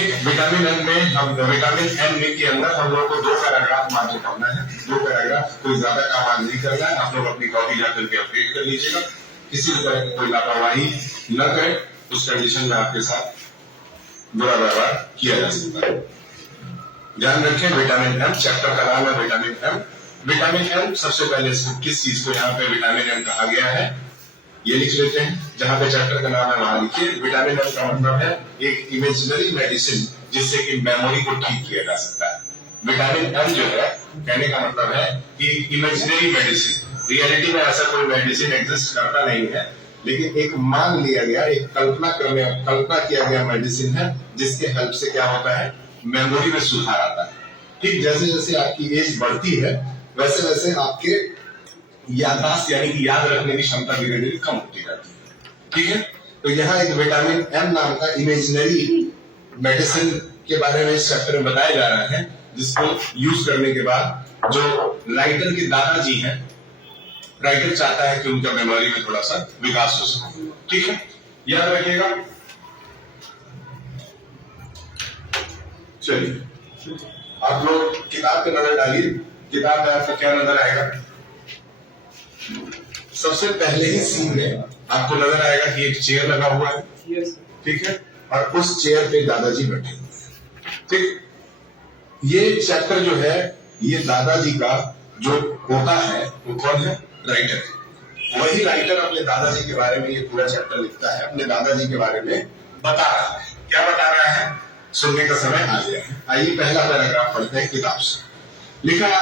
ठीक, vitamin M में हम विटामिन एम में के अंदर हम लोग को 2 पैराग्राफ मात्र पढ़ना है। 2 पैराग्राफ, कोई ज्यादा काम आज नहीं करना है। आप लोग अपनी कॉपी जाकर के अपडेट कर लीजिएगा। किसी भी तरह की कोई लापरवाही न करें, उस कंडीशन में आपके साथ बुरा व्यवहार किया जा सकता है। ध्यान रखें, विटामिन एम चैप्टर का नाम है विटामिन एम। विटामिन एम सबसे पहले किस चीज को यहाँ पे विटामिन एम कहा गया है ये लिख लेते हैं। जहां पे चैप्टर का नाम है वहां लिखिए। विटामिन एम का मतलब है एक इमेजिनरी मेडिसिन जिससे कि मेमोरी को ठीक किया जा सकता है। विटामिन एम जो है कहने का मतलब है कि इमेजिनरी मेडिसिन, रियलिटी में ऐसा कोई मेडिसिन एग्जिस्ट करता नहीं है, लेकिन एक मान लिया गया, एक कल्पना किया गया मेडिसिन है जिसके हेल्प से क्या होता है, मेमोरी में सुधार आता है। ठीक, जैसे जैसे आपकी एज बढ़ती है वैसे वैसे आपके याददाश्त यानी कि याद रखने की क्षमता धीरे धीरे कम होती जाती है। ठीक है, तो यहाँ एक विटामिन एम नाम का इमेजिनरी मेडिसिन के बारे में इस चैप्टर में बताया जा रहा है, जिसको यूज करने के बाद जो राइटर के दादाजी हैं, राइटर चाहता है कि उनका मेमोरी में थोड़ा सा विकास हो सके। ठीक है, याद रखिएगा। चलिए आप लोग किताब पे नजर डालिए। किताब में आपको क्या नजर आएगा? सबसे पहले ही सीन में आपको नजर आएगा कि एक चेयर लगा हुआ है। ठीक है, और उस चेयर पे दादाजी बैठे हुए हैं। ठीक, ये चैप्टर जो है ये दादाजी का जो होता है वो कौन है? राइटर। वही राइटर अपने दादाजी के बारे में ये पूरा चैप्टर लिखता है, अपने दादाजी के बारे में बता रहा है। क्या बता रहा है? सुनने का समय आ गया है। आइए पहला पैराग्राफ पढ़ते हैं किताब से। लिखा है,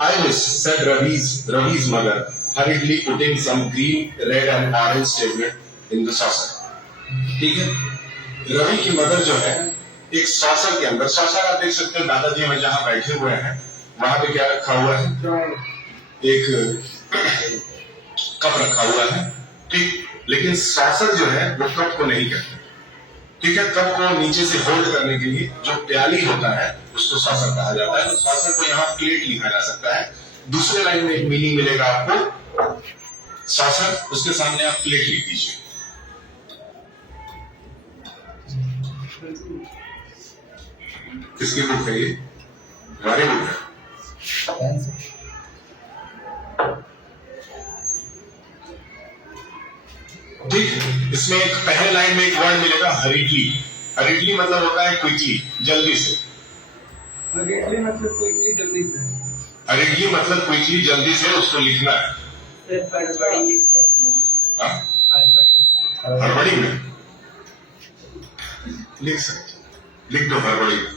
I wish, said Ravi's mother, hurriedly putting some green, red and orange tablet in the saucer. ठीक है, रवि की मदर जो है एक सॉसर के अंदर, सॉसर आप देख सकते हैं दादाजी में जहां बैठे हुए हैं वहां पे क्या रखा हुआ है? एक कप रखा हुआ है। ठीक, लेकिन सॉसर जो है वो कप को नहीं कहते। ठीक है, कप को नीचे से होल्ड करने के लिए जो प्याली होता है उसको सॉसर कहा जाता है। तो सॉसर को यहाँ प्लेट लिखा जा सकता है। दूसरे लाइन में एक मीनिंग मिलेगा आपको सॉसर, उसके सामने आप प्लेट लिख दीजिए। किसकी बुक है ये? हमारी बुक है। ठीक, इसमें एक पहले लाइन में एक वर्ड मिलेगा हरीडली। हरीडली मतलब होता है क्विकली, जल्दी से। हरीडली मतलब क्विकली, जल्दी से। हरीडली मतलब क्विकली, जल्दी से उसको लिखना है। हड़बड़ी में लिख सकते, लिख दो हड़बड़ी में।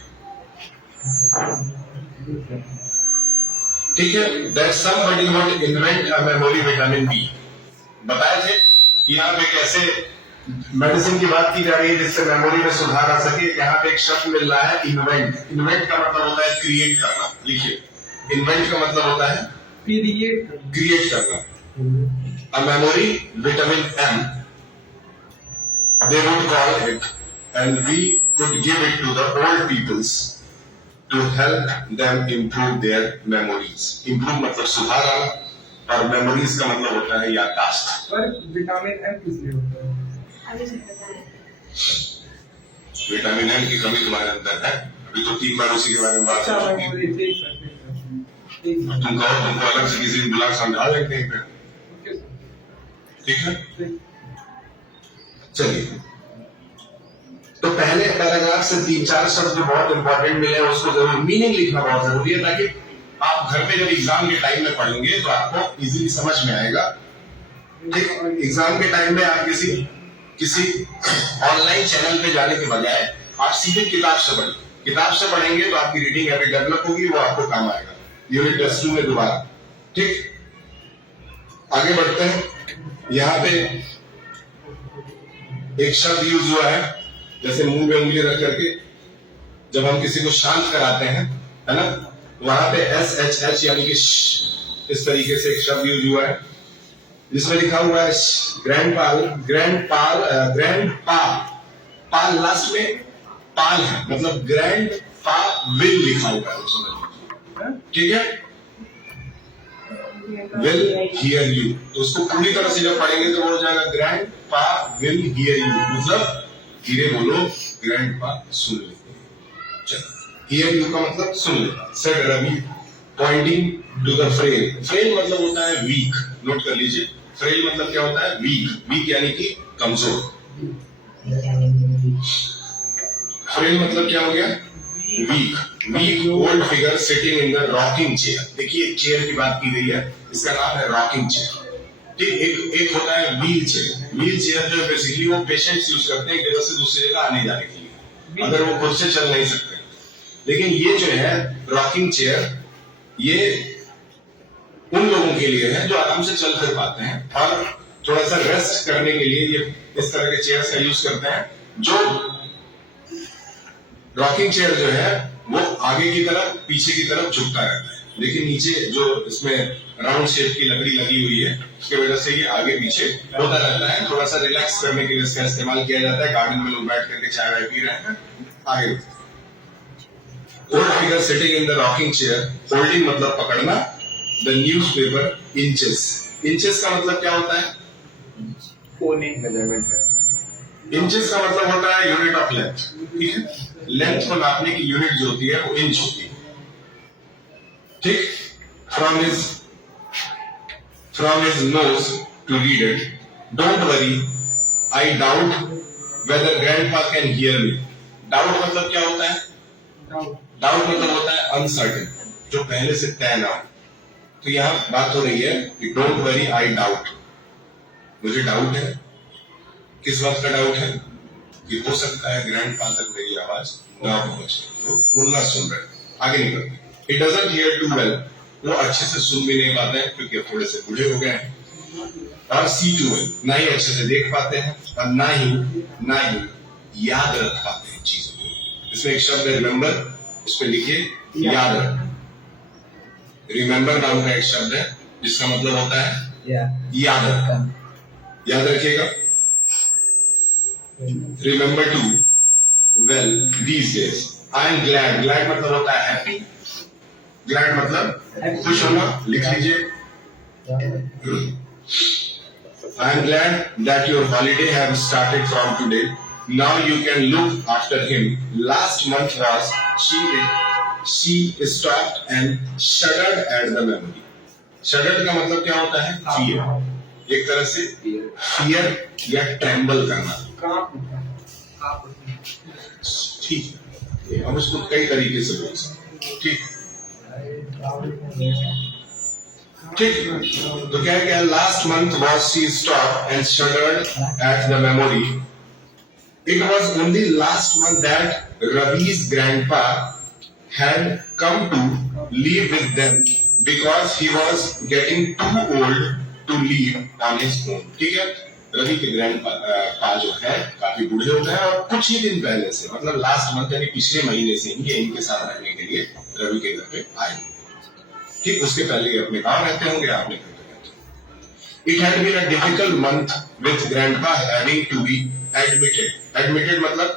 ठीक है, that somebody would invent a memory vitamin B। बताए थे कि यहाँ पे कैसे मेडिसिन की बात की जा रही है जिससे मेमोरी में सुधार आ सके। यहाँ पे एक शब्द मिल रहा है इन्वेंट। इन्वेंट का मतलब होता है क्रिएट करना। लिखिए, इन्वेंट का मतलब होता है क्रिएट करना। A memory vitamin M, they would call it, and we could give it to the old peoples to help them improve their memories। Improve मतलब सुधार आना, और मेमोरीज का मतलब होता है याददाश्त। पर विटामिन एम किस लिए होता है? विटामिन एम की कमी तुम्हारे अंदर है। अभी तो 3 बार उसी के बारे में बात हो चुकी है। तुमको अलग से किसी बुला समझा लेते हैं। ठीक है, चलिए तो पहले पैराग्राफ से 3-4 शब्द जो बहुत इंपॉर्टेंट मिले हैं उसको जरूर मीनिंग लिखना बहुत जरूरी है, ताकि आप घर पे जब एग्जाम के टाइम में पढ़ेंगे तो आपको इजीली समझ में आएगा। ठीक, एग्जाम के टाइम में आप किसी ऑनलाइन चैनल पे जाने के बजाय आप सीधे किताब से पढ़ें। किताब से पढ़ेंगे तो आपकी रीडिंग हैबिट डेवलप होगी, वो आपको काम आएगा यूनिट टेस्ट 2 में दोबारा। ठीक, आगे बढ़ते हैं। यहाँ पे एक शब्द यूज हुआ है, जैसे मुंह में उंगली रख करके जब हम किसी को शांत कराते हैं, है ना, वहां पे SHH यानी कि इस तरीके से एक शब्द यूज हुआ है जिसमें लिखा हुआ है ग्रैंड पाल लास्ट में पाल है, मतलब ग्रैंड पा विल लिखा हुआ है उसमें। ठीक है, विल हियर यू, तो उसको पूरी तरह से जब पढ़ेंगे तो हो जाएगा ग्रैंड पा विल हियर यू, मतलब धीरे बोलो ग्रैंडपा सुन लेते हैं। चलो हियर यू का मतलब सुन लेता। Said Ravi pointing to the frail. Frail मतलब होता है वीक, नोट कर लीजिए। फ्रेल मतलब क्या होता है? वीक। वीक यानी कि कमजोर। फ्रेल मतलब क्या हो गया? Weak. Weak old figure sitting in the rocking chair. देखिए चेयर की बात की गई है, इसका नाम है रॉकिंग चेयर। ठीक, एक होता है व्हील चेयर। व्हील चेयर जो बेसिकली वो पेशेंट्स यूज करते हैं एक जगह से दूसरी जगह आने जाने के लिए, अगर वो खुद से चल नहीं सकते। लेकिन ये जो है रॉकिंग चेयर, ये उन लोगों के लिए है जो आराम से चल फिर पाते हैं और थोड़ा सा रेस्ट करने के लिए ये इस तरह के चेयर्स का यूज करते हैं। जो रॉकिंग चेयर जो है वो आगे की तरफ पीछे की तरफ झुकता रहता है, लेकिन नीचे जो इसमें राउंड शेप की लकड़ी लगी हुई है उसकी वजह से ये आगे पीछे होता रहता है। थोड़ा सा रिलैक्स करने के लिए इसका इस्तेमाल किया जाता है। गार्डन में लोग बैठ करके चाय वाय पी रहे हैं, आगे old figure sitting in the rocking chair, holding मतलब पकड़ना, द न्यूज़पेपर इंचेस। इंचेस का मतलब क्या होता है? कोने मेजरमेंट है। इंचेस का मतलब होता है यूनिट ऑफ लेंथ। ठीक है, लेंथ को नापने की यूनिट जो होती है वो इंच होती है। ठीक, from his nose to read it. Don't worry, I doubt whether grandpa can hear me. Doubt मतलब क्या होता है? डाउट मतलब होता है अनसर्टेन, जो पहले से तय ना हो। तो यहाँ बात हो रही है कि डोंट वरी आई डाउट, मुझे डाउट है। किस बात का डाउट है? कि हो सकता है ग्रैंडपा तक मेरी आवाज ना पहुंचे, तो वो ना सुन रहे। आगे निकलते। He doesn't hear too well, वो अच्छे से सुन भी नहीं पाते हैं क्योंकि थोड़े से बूढ़े हो गए हैं। और see too well, ना ही अच्छे से देख पाते हैं और ना ही याद रख पाते हैं चीजों को। इसमें एक शब्द है रिमेंबर, उस पर लिखिए याद रख। रिमेंबर नाम का एक शब्द है जिसका मतलब होता है याद रखना। याद रखिएगा। Remember to well these days. I am glad, glad मतलब होता है हैप्पी, ग्लैड मतलब खुश होना, लिख लीजिए। I am glad that your holiday have started from today. Now you can look after him. Last month was she stopped and shuddered at the memory. Shuddered का मतलब क्या होता है? Fear. एक तरह से fear या tremble करना। ठीक है, हम उसको कई तरीके से बोल सकते हैं। ठीक ठीक, तो क्या क्या? Last month was she stop and shuddered at the memory. It was only last month that Ravi's grandpa had come to live with them because he was getting too old to live on his own. ठीक है, रवि के grandpa जो है काफी बूढ़े हो गए और कुछ ही दिन पहले से, मतलब लास्ट मंथ यानी पिछले महीने से ही इनके साथ रहने के लिए रवि के घर पे आए। ठीक, उसके पहले ये अपने गांव रहते होंगे, आपने घर पे रहते। It had been a difficult month with grandpa having to be admitted. Admitted मतलब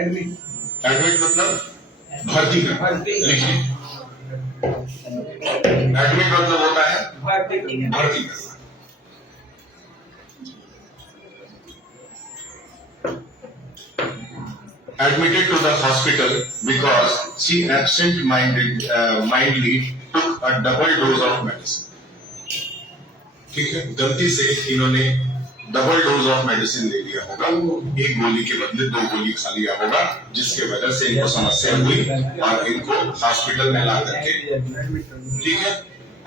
admit मतलब भर्ती करना। लिखिए, admit मतलब होता है भर्ती करना। Admitted to the hospital because she absent-mindedly took a double dose of medicine. ठीक है, गलती से इन्होंने डबल डोज ऑफ मेडिसिन ले लिया होगा, एक गोली के बदले 2 गोली खा लिया होगा, जिसके वजह से इनको समस्या हुई और इनको हॉस्पिटल में ला करके। ठीक है,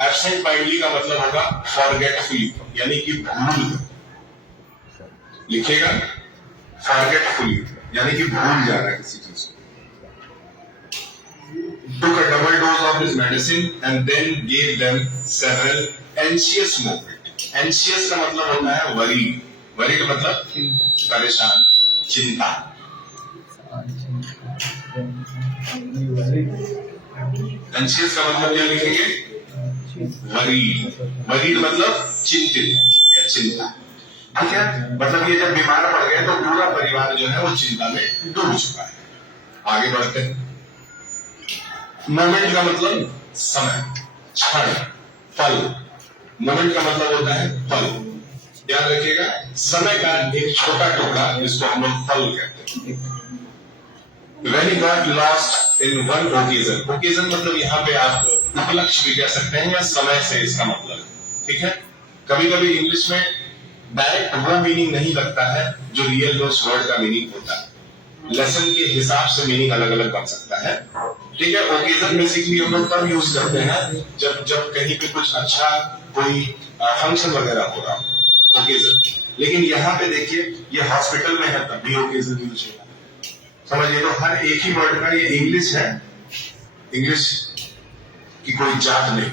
एब्सेंट माइंडली का मतलब होगा फॉरगेटफुली, यानी कि भूल। लिखिएगा, फॉरगेटफुली यानी कि भूल जाना किसी चीज को। Took a double dose of his medicine and then gave them several anxious moments. Anxious का मतलब होता है worried. Worried का मतलब परेशान, चिंता। Anxious का मतलब क्या लिखेंगे? Worried. Worried मतलब चिंतित या चिंता। ठीक है, मतलब ये जब बीमार पड़ गए तो पूरा परिवार जो है वो चिंता में डूब चुका है। आगे बढ़ते हैं। मोमेंट का मतलब समय, क्षण, पल। मोमेंट का मतलब होता है पल। याद रखिएगा, समय का एक छोटा टुकड़ा जिसको हम लोग पल कहते हैं। When he got lost in one occasion, occasion मतलब यहाँ पे आप उपलक्ष्य भी कह सकते हैं या समय से इसका मतलब, ठीक है। कभी कभी इंग्लिश में डायरेक्ट वो मीनिंग नहीं लगता है जो रियल उस वर्ड का मीनिंग होता है। लेसन के हिसाब से मीनिंग अलग अलग बन सकता है, ठीक है। ओकेजन बेसिकली हम लोग तब यूज करते हैं जब कहीं पे कुछ अच्छा कोई फंक्शन वगैरह हो रहा हो, ओकेजन। लेकिन यहाँ पे देखिए ये हॉस्पिटल में है तब भी ओकेजन यूज होगा, समझिए। तो हर एक ही वर्ड का ये इंग्लिश है, इंग्लिश की कोई जात नहीं,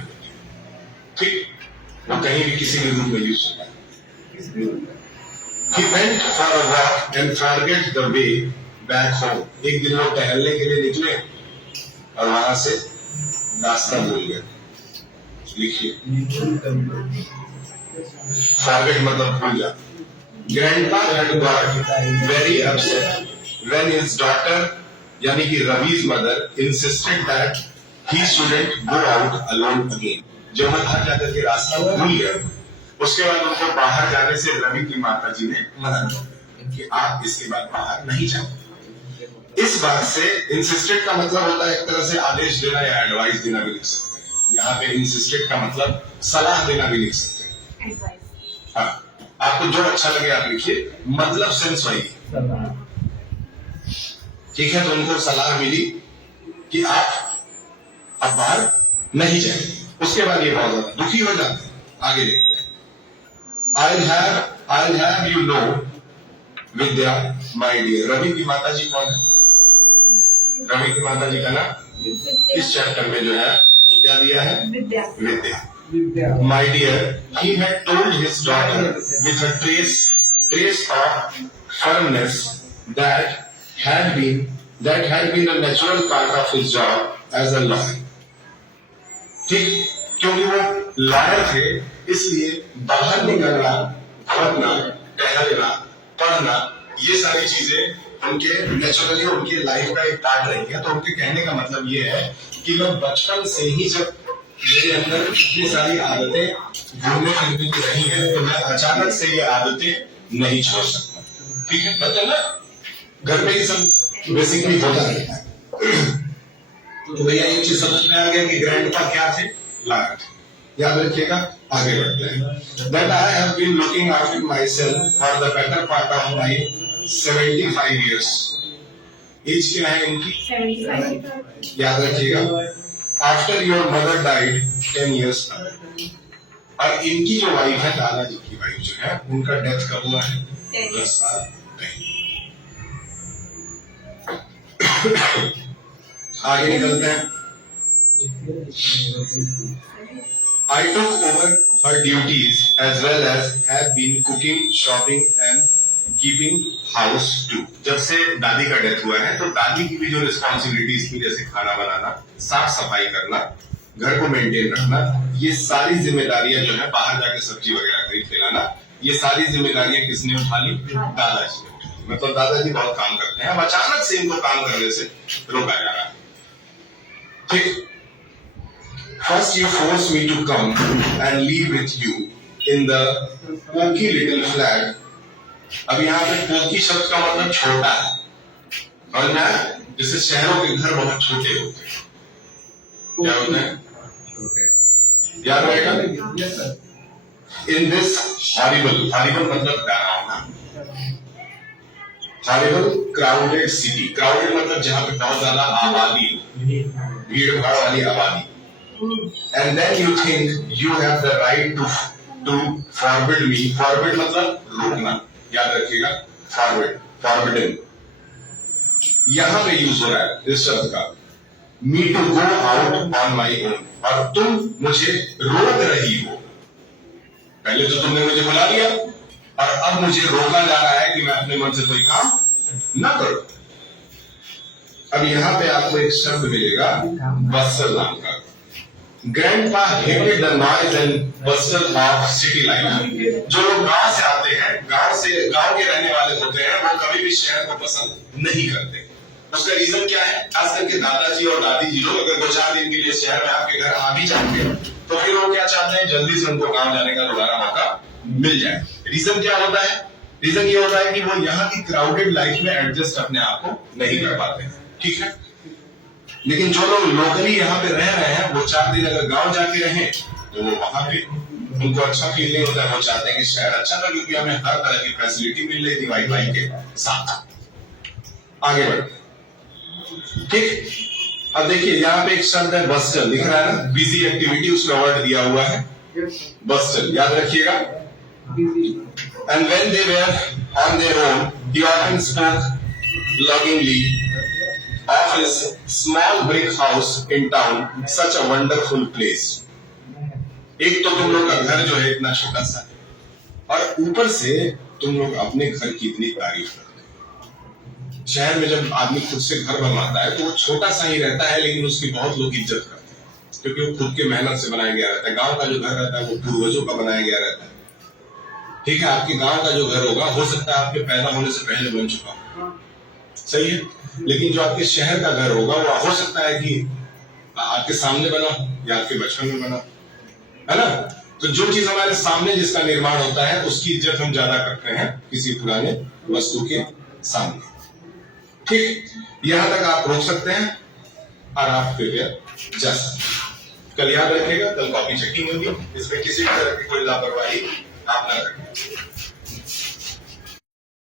ठीक। वो कहीं भी किसी भी रूप में यूज होता है। He went for a walk and forget the way back home. एक दिन वो टहलने के लिए निकले और वहां से रास्ता भूल गए। लिखिए, forget मतलब भूल जा। Grandpa had got very upset when his daughter, यानी कि रवि's mother, insisted that he shouldn't go out alone again. जब वो घर जाकर के रास्ता भूल गया, उसके बाद उनको बाहर जाने से रवि की माता जी ने मना कर कि आप इसके बाद बाहर नहीं जाओ। इस बात से इंसिस्टेड का मतलब होता है एक तरह से आदेश देना या एडवाइस देना भी लिख सकते हैं। यहाँ पे इंसिस्टेड का मतलब सलाह देना भी लिख सकते हैं। हाँ, आपको जो अच्छा लगे आप लिखिए, मतलब सेंस वही, ठीक है। तो उनको सलाह मिली कि आप अब बाहर नहीं जाएंगे। उसके बाद ये बहुत ज्यादा दुखी हो जाते हैं। आगे देखते हैं। I'll have you know, Vidya, my dear। Ravi की माता जी कौन है? रवि की माता जी का नाम इस चैप्टर में जो है वो क्या दिया है? विद्या। My dear, he had told his daughter with a trace of firmness that had been a natural part of his job as a lawyer। ठीक, क्योंकि वो लॉयर थे इसलिए बाहर निकलना, घूमना, टहलना, पढ़ना, ये सारी चीजें उनके नेचुरली उनकी लाइफ का एक पार्ट रही है। तो उनके कहने का मतलब ये है कि मैं बचपन से ही जब मेरे अंदर इतनी सारी आदतें घूमने फिरने की रही है तो मैं अचानक से ये आदतें नहीं छोड़ सकता, ठीक है। पता ना, घर में ही सब बेसिकली होता रहता है। तो भैया ये चीज समझ में आ गया कि ग्रैंडपा क्या थे? लॉयर। याद रखिएगा, आगे बढ़ते हैं। That I have been looking after myself for the better part of my 75 years। As क्या है इनकी? 75। याद रखिएगा, After your mother died 10 years ago। और इनकी जो वाइफ है, दादाजी की वाइफ जो है, उनका डेथ कब हुआ है? 10 साल पहले। आगे निकलते हैं। I took over her duties as well as have been cooking, shopping and keeping house too। जब से दादी का डेथ हुआ है तो दादी की भी जो रिस्पॉन्सिबिलिटीज थी, जैसे खाना बनाना, साफ सफाई करना, घर को मेंटेन रखना, ये सारी जिम्मेदारियां जो है, बाहर जाके सब्जी वगैरह खरीद के लाना, ये सारी जिम्मेदारियां किसने उठा ली? दादाजी ने उठा ली। मतलब दादाजी बहुत काम करते हैं, अब अचानक से इनको काम करने से रोका जा रहा है, ठीक। First you forced me to come and live with you in the poky little flat। अब यहाँ पे पोकी शब्द का मतलब छोटा है, और ना जैसे शहरों के घर बहुत छोटे होते हैं, क्या होते हैं? याद रहेगा? In this horrible मतलब डरावना, horrible crowded city। crowded मतलब जहाँ पे बहुत ज्यादा आबादी, भीड़ भाड़ वाली आबादी। And then you think you have the right to forbid me। forbid मतलब रोकना, याद रखिएगा, forbidden यहाँ पे यूज हो रहा है इस शब्द का। Me to go out on my own, और तुम मुझे रोक रही हो। पहले तो तुमने मुझे बुला लिया और अब मुझे रोका जा रहा है कि मैं अपने मन से कोई काम न करूं। अब यहाँ पे आपको एक शब्द मिलेगा बस्सल नाम का। Grandpa hated the noise and bustle of city life। जो लोग गांव से आते हैं, गांव के रहने वाले होते हैं, वो कभी भी शहर को पसंद नहीं करते। उसका रीजन क्या है? खास करके दादाजी और दादी जी लोग अगर 2-4 दिन के लिए शहर में आपके घर आ भी जाते हैं तो फिर वो क्या चाहते हैं? जल्दी से उनको गांव जाने का दोबारा मौका मिल जाए। रीजन क्या होता है? रीजन ये होता है कि वो यहाँ की क्राउडेड लाइफ में एडजस्ट अपने आप को नहीं कर पाते। ठीक है। लेकिन जो लोग लोकली यहाँ पे रह रहे हैं, वो 4 दिन अगर गांव जाके रहे तो वो वहां पे उनको अच्छा फील नहीं होता। वो चाहते हैं कि शहर अच्छा था, क्योंकि हमें हर तरह की फैसिलिटी मिल रही थी वाईफाई के साथ। आगे बढ़ते, ठीक। अब देखिए यहाँ पे एक शब्द है बस्टल, दिख रहा है ना, बिजी एक्टिविटी, उसका वर्ड दिया हुआ है बस्टल, याद रखिएगा। And when they were on their own, he often spoke lovingly of his small brick house in town, such a wonderful place. एक तो तुम लोग का घर जो है इतना छोटा सा है, और ऊपर से तुम लोग अपने घर की इतनी तारीफ करते हो। शहर में जब आदमी खुद से घर बनवाता है तो वो छोटा सा ही रहता है, लेकिन उसकी बहुत लोग इज्जत करते हैं, क्योंकि वो खुद के मेहनत से बनाया गया रहता है। गांव का जो घर रहता है वो पूर्वजों का बनाया गया रहता है, ठीक है। आपके गांव का जो घर होगा, हो सकता है आपके पैदा होने से पहले बन चुका हो, सही है। लेकिन जो आपके शहर का घर होगा, वो हो सकता है कि आपके सामने बना या आपके बचपन में बना, है ना। तो जो चीज हमारे सामने जिसका निर्माण होता है, उसकी इज्जत हम ज्यादा करते हैं किसी पुराने वस्तु के सामने, ठीक। यहां तक आप रोक सकते हैं और आप फिर जा सकते हैं। कल याद रखिएगा, कल कॉपी चेकिंग होगी, इसमें किसी भी तरह की कोई लापरवाही आप ना करें।